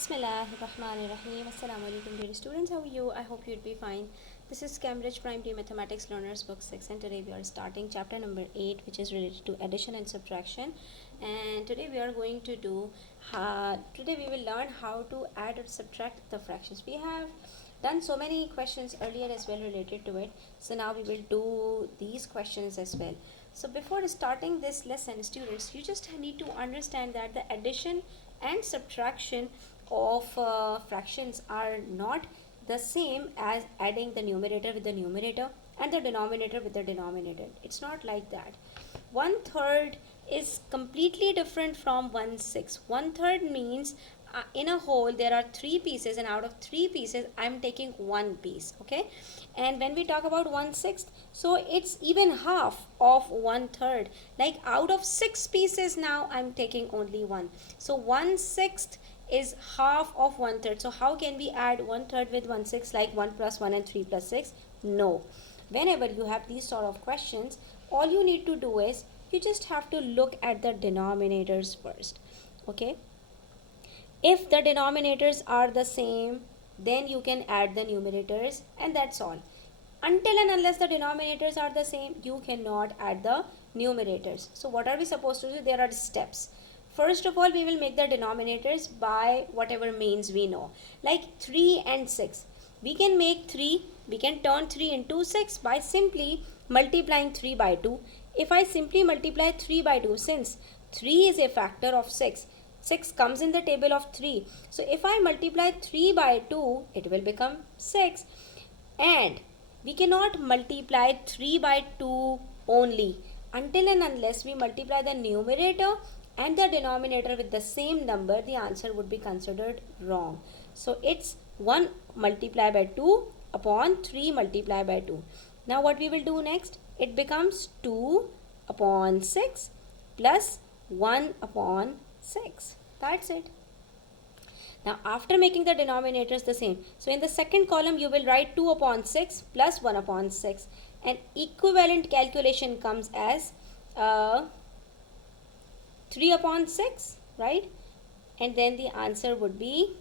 Bismillahirrahmanirrahim. Assalamu alaikum dear students. How are you? I hope you'd be fine. This is Cambridge Primary Mathematics Learners Book 6 and today we are starting chapter number 8 which is related to addition and subtraction. And today we are going to do, today we will learn how to add or subtract the fractions. We have done so many questions earlier as well related to it. So now we will do these questions as well. So before starting this lesson, students, you just need to understand that the addition and subtraction of fractions are not the same as adding the numerator with the numerator and the denominator with the denominator. It's not like that. 1/3 is completely different from 1/6. 1/3 means in a whole there are 3 pieces, and out of 3 pieces I'm taking 1 piece. Okay, and when we talk about 1/6, so it's even half of 1/3. Like out of 6 pieces now I'm taking only 1. So 1/6 is half of 1/3. So how can we add 1/3 with 1/6, like 1 plus 1 and 3 plus 6? No. Whenever you have these sort of questions, all you need to do is you just have to look at the denominators first. Okay, if the denominators are the same, then you can add the numerators, and that's all. Until and unless the denominators are the same, you cannot add the numerators. So what are we supposed to do? There are steps. First of all, we will make the denominators by whatever means we know, like 3 and 6. We can make 3, we can turn 3 into 6 by simply multiplying 3 by 2. If I simply multiply 3 by 2, since 3 is a factor of 6, 6 comes in the table of 3. So if I multiply 3 by 2, it will become 6. And we cannot multiply 3 by 2 only. Until and unless we multiply the numerator and the denominator with the same number, the answer would be considered wrong. So it's 1 multiplied by 2 upon 3 multiplied by 2. Now what we will do next? It becomes 2 upon 6 plus 1 upon 6. That's it. Now after making the denominators the same, so in the second column you will write 2 upon 6 plus 1 upon 6. And equivalent calculation comes as 3 upon 6, right? And then the answer would be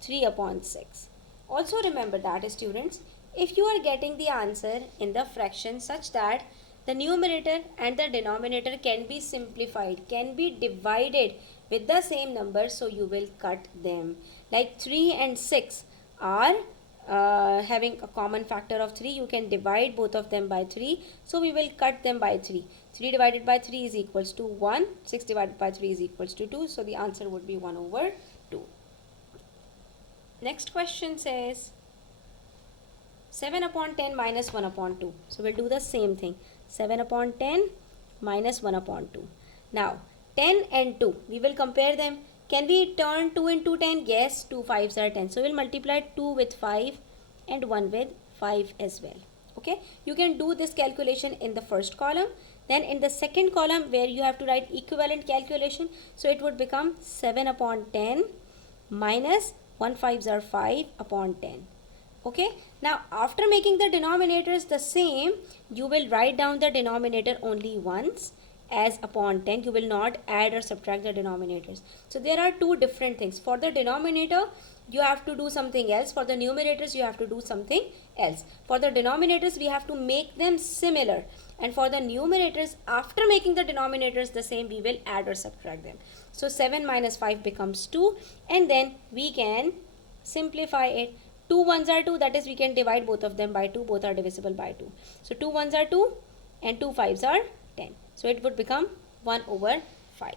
3 upon 6. Also remember that, students, if you are getting the answer in the fraction such that the numerator and the denominator can be simplified, can be divided with the same number, so you will cut them. Like 3 and 6 are having a common factor of 3, you can divide both of them by 3, so we will cut them by 3. 3 divided by 3 is equals to 1, 6 divided by 3 is equals to 2, so the answer would be 1 over 2. Next question says 7 upon 10 minus 1 upon 2. So we'll do the same thing. 7 upon 10 minus 1 upon 2. Now 10 and 2, we will compare them. Can we turn 2 into 10? Yes, 2 5s are 10. So we'll multiply 2 with 5 and 1 with 5 as well. Okay, you can do this calculation in the first column. Then in the second column where you have to write equivalent calculation, so it would become 7 upon 10 minus 1 5s are 5 upon 10. Okay, now after making the denominators the same, you will write down the denominator only once as upon 10. You will not add or subtract the denominators. So there are two different things. For the denominator you have to do something else. For the numerators you have to do something else. For the denominators we have to make them similar, and for the numerators, after making the denominators the same, we will add or subtract them. So 7 minus 5 becomes 2, and then we can simplify it. 2 1s are 2, that is we can divide both of them by 2, both are divisible by 2. So 2 1s are 2 and 2 5s are 10. So it would become 1 over 5.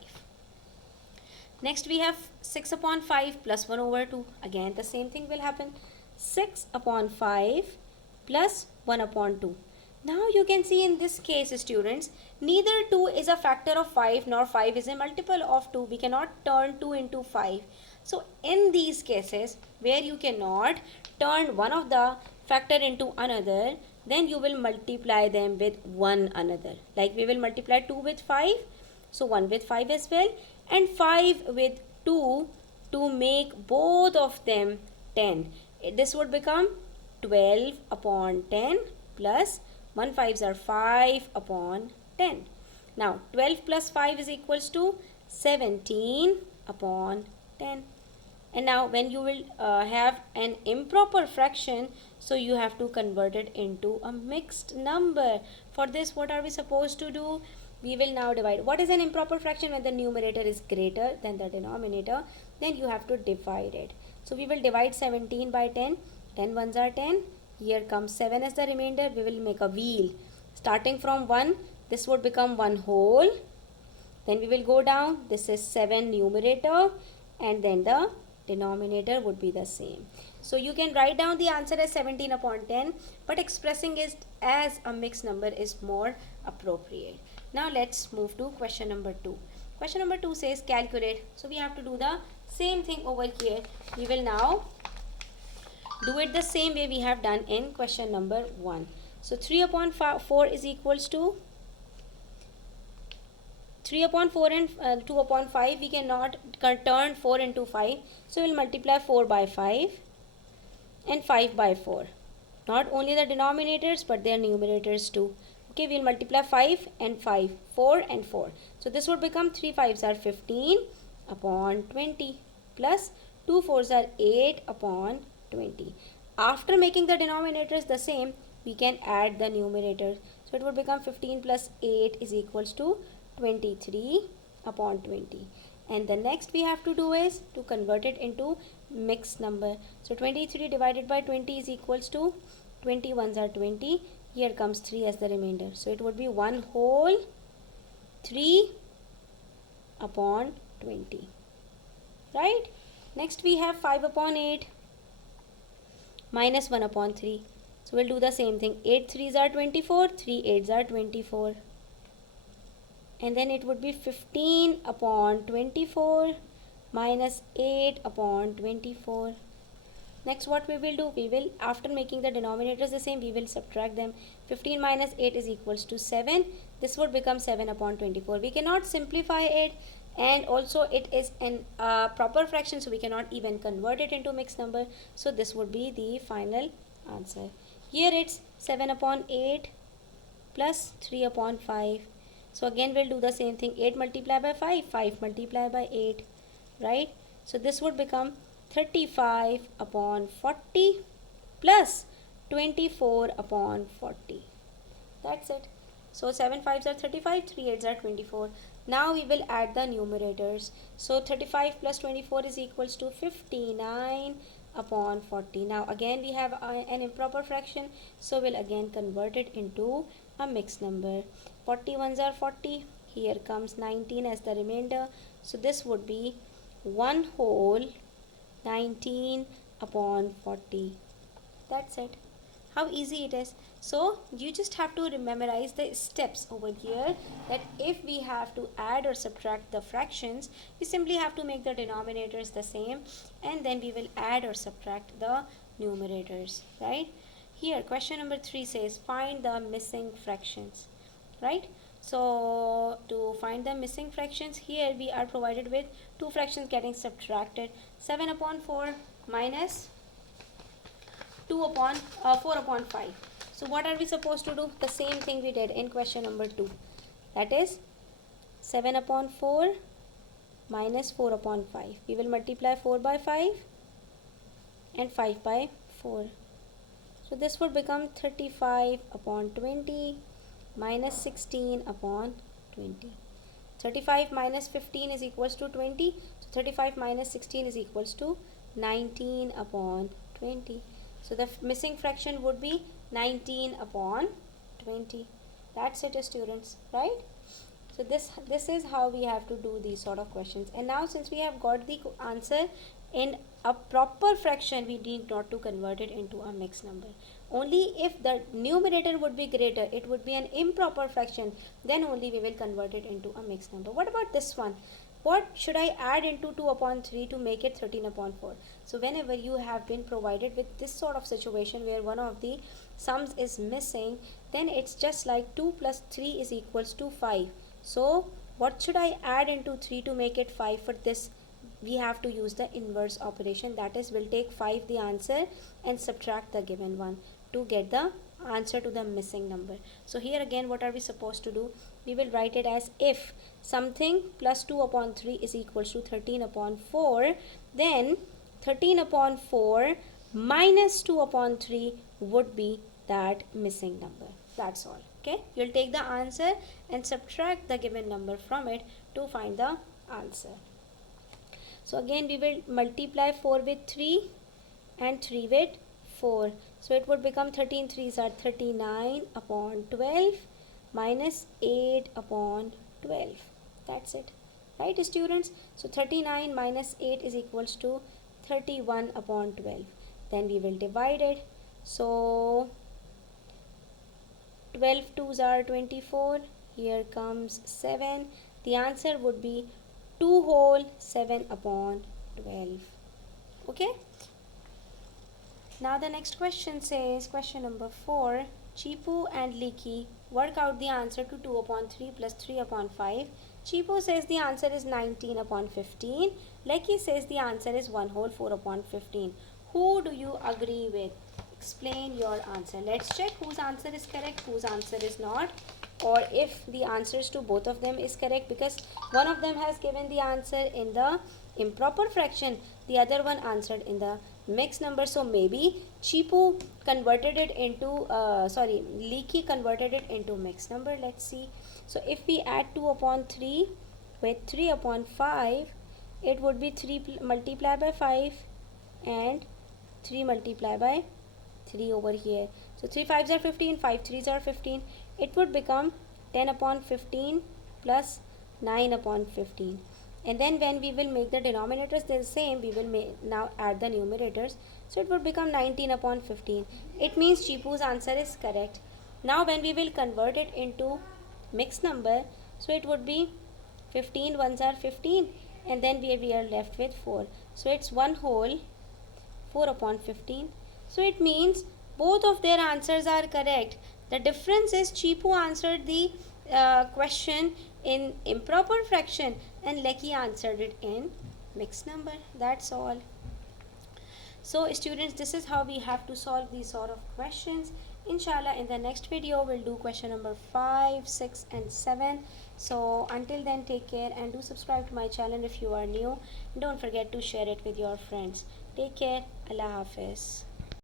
Next we have 6 upon 5 plus 1 over 2. Again the same thing will happen. 6 upon 5 plus 1 upon 2. Now you can see in this case, students, neither 2 is a factor of 5 nor 5 is a multiple of 2. We cannot turn 2 into 5. So in these cases where you cannot turn one of the factor into another, then you will multiply them with one another. Like we will multiply 2 with 5, so 1 with 5 as well, and 5 with 2 to make both of them 10. This would become 12 upon 10 plus 1 5s are 5 upon 10. Now 12 plus 5 is equals to 17 upon 10. And now when you will have an improper fraction, so you have to convert it into a mixed number. For this, what are we supposed to do? We will now divide. What is an improper fraction? When the numerator is greater than the denominator, then you have to divide it. So we will divide 17 by 10. 10 ones are 10. Here comes 7 as the remainder. We will make a wheel. Starting from 1, this would become 1 whole. Then we will go down. This is 7 numerator, and then the denominator would be the same. So you can write down the answer as 17 upon 10, but expressing it as a mixed number is more appropriate. Now let's move to question number 2. Question number 2 says calculate. So we have to do the same thing over here. We will now do it the same way we have done in question number 1. So 3 upon 4 is equals to 3 upon 4 and 2 upon 5. We cannot turn 4 into 5. So we will multiply 4 by 5 and 5 by 4. Not only the denominators but their numerators too. Okay, we will multiply 5 and 5, 4 and 4. So this would become 3 5s are 15 upon 20 plus 2 4s are 8 upon 20. After making the denominators the same, we can add the numerators. So it would become 15 plus 8 is equals to 23 upon 20. And the next we have to do is to convert it into mixed number. So 23 divided by 20 is equals to 20 ones are 20. Here comes 3 as the remainder. So it would be 1 whole 3 upon 20. Right? Next we have 5 upon 8 minus 1 upon 3. So we'll do the same thing. 8 3s are 24, 3 8s are 24. And then it would be 15 upon 24 minus 8 upon 24. Next what we will do, we will, after making the denominators the same, we will subtract them. 15 minus 8 is equals to 7. This would become 7 upon 24. We cannot simplify it, and also it is an proper fraction, so we cannot even convert it into mixed number. So this would be the final answer. Here it's 7 upon 8 plus 3 upon 5. So again we'll do the same thing. 8 multiplied by 5, 5 multiplied by 8, right? So this would become 35 upon 40 plus 24 upon 40. That's it. So 7 5s are 35, 3 8s are 24. Now we will add the numerators. So 35 plus 24 is equals to 59 upon 40. Now again we have an improper fraction, so we'll again convert it into a mixed number. 40 ones are 40. Here comes 19 as the remainder. So this would be 1 whole 19 upon 40. That's it. How easy it is. So you just have to memorize the steps over here, that if we have to add or subtract the fractions, we simply have to make the denominators the same, and then we will add or subtract the numerators, right? Here question number 3 says find the missing fractions, right? So to find the missing fractions, here we are provided with two fractions getting subtracted. 7 upon 4 minus 4 upon 5. So what are we supposed to do? The same thing we did in question number 2. That is 7 upon 4 minus 4 upon 5. We will multiply 4 by 5 and 5 by 4. So this would become 35 upon 20 minus 16 upon 20. 35 minus 15 is equals to 20. So 35 minus 16 is equals to 19 upon 20. So the missing fraction would be 19 upon 20. That's it, students, right? So this is how we have to do these sort of questions. And now since we have got the answer in a proper fraction, we need not to convert it into a mixed number. Only if the numerator would be greater, it would be an improper fraction, then only we will convert it into a mixed number. What about this one? What should I add into 2 upon 3 to make it 13 upon 4? So whenever you have been provided with this sort of situation where one of the sums is missing, then it's just like 2 plus 3 is equals to 5. So what should I add into 3 to make it 5? For this we have to use the inverse operation, that is we'll take 5 the answer and subtract the given one to get the answer to the missing number. So here again, what are we supposed to do? We will write it as if something plus 2 upon 3 is equals to 13 upon 4, then 13 upon 4 minus 2 upon 3 would be that missing number. That's all. Okay, you'll take the answer and subtract the given number from it to find the answer. So again, we will multiply 4 with 3 and 3 with 4. So it would become 13 3s are 39 upon 12 minus 8 upon 12. That's it. Right, students? So 39 minus 8 is equals to 31 upon 12. Then we will divide it. So 12 2s are 24. Here comes 7. The answer would be 2 whole 7 upon 12. Okay? Now the next question says, question number 4, Chipu and Leaky work out the answer to 2 upon 3 plus 3 upon 5. Chipu says the answer is 19 upon 15. Leaky says the answer is 1 whole 4 upon 15. Who do you agree with? Explain your answer. Let's check whose answer is correct, whose answer is not, or if the answers to both of them is correct, because one of them has given the answer in the improper fraction, the other one answered in the mixed number. So maybe Chipu converted it into Leaky converted it into mixed number. Let's see. So if we add 2 upon 3 with 3 upon 5, it would be 3 multiplied by 5 and 3 multiplied by 3 over here. So 3 5s are 15, 5 3s are 15. It would become 10 upon 15 plus 9 upon 15. And then when we will make the denominators the same, we will now add the numerators. So it would become 19 upon 15. It means Chipu's answer is correct. Now when we will convert it into mixed number, so it would be 15 ones are 15, and then we are left with 4. So it's 1 whole 4 upon 15. So it means both of their answers are correct. The difference is Chipu answered the question in improper fraction and Lecky answered it in mixed number. That's all. So students, this is how we have to solve these sort of questions. Inshallah, in the next video we'll do question number 5, 6 and 7. So until then, take care and do subscribe to my channel if you are new. Don't forget to share it with your friends. Take care. Allah Hafiz.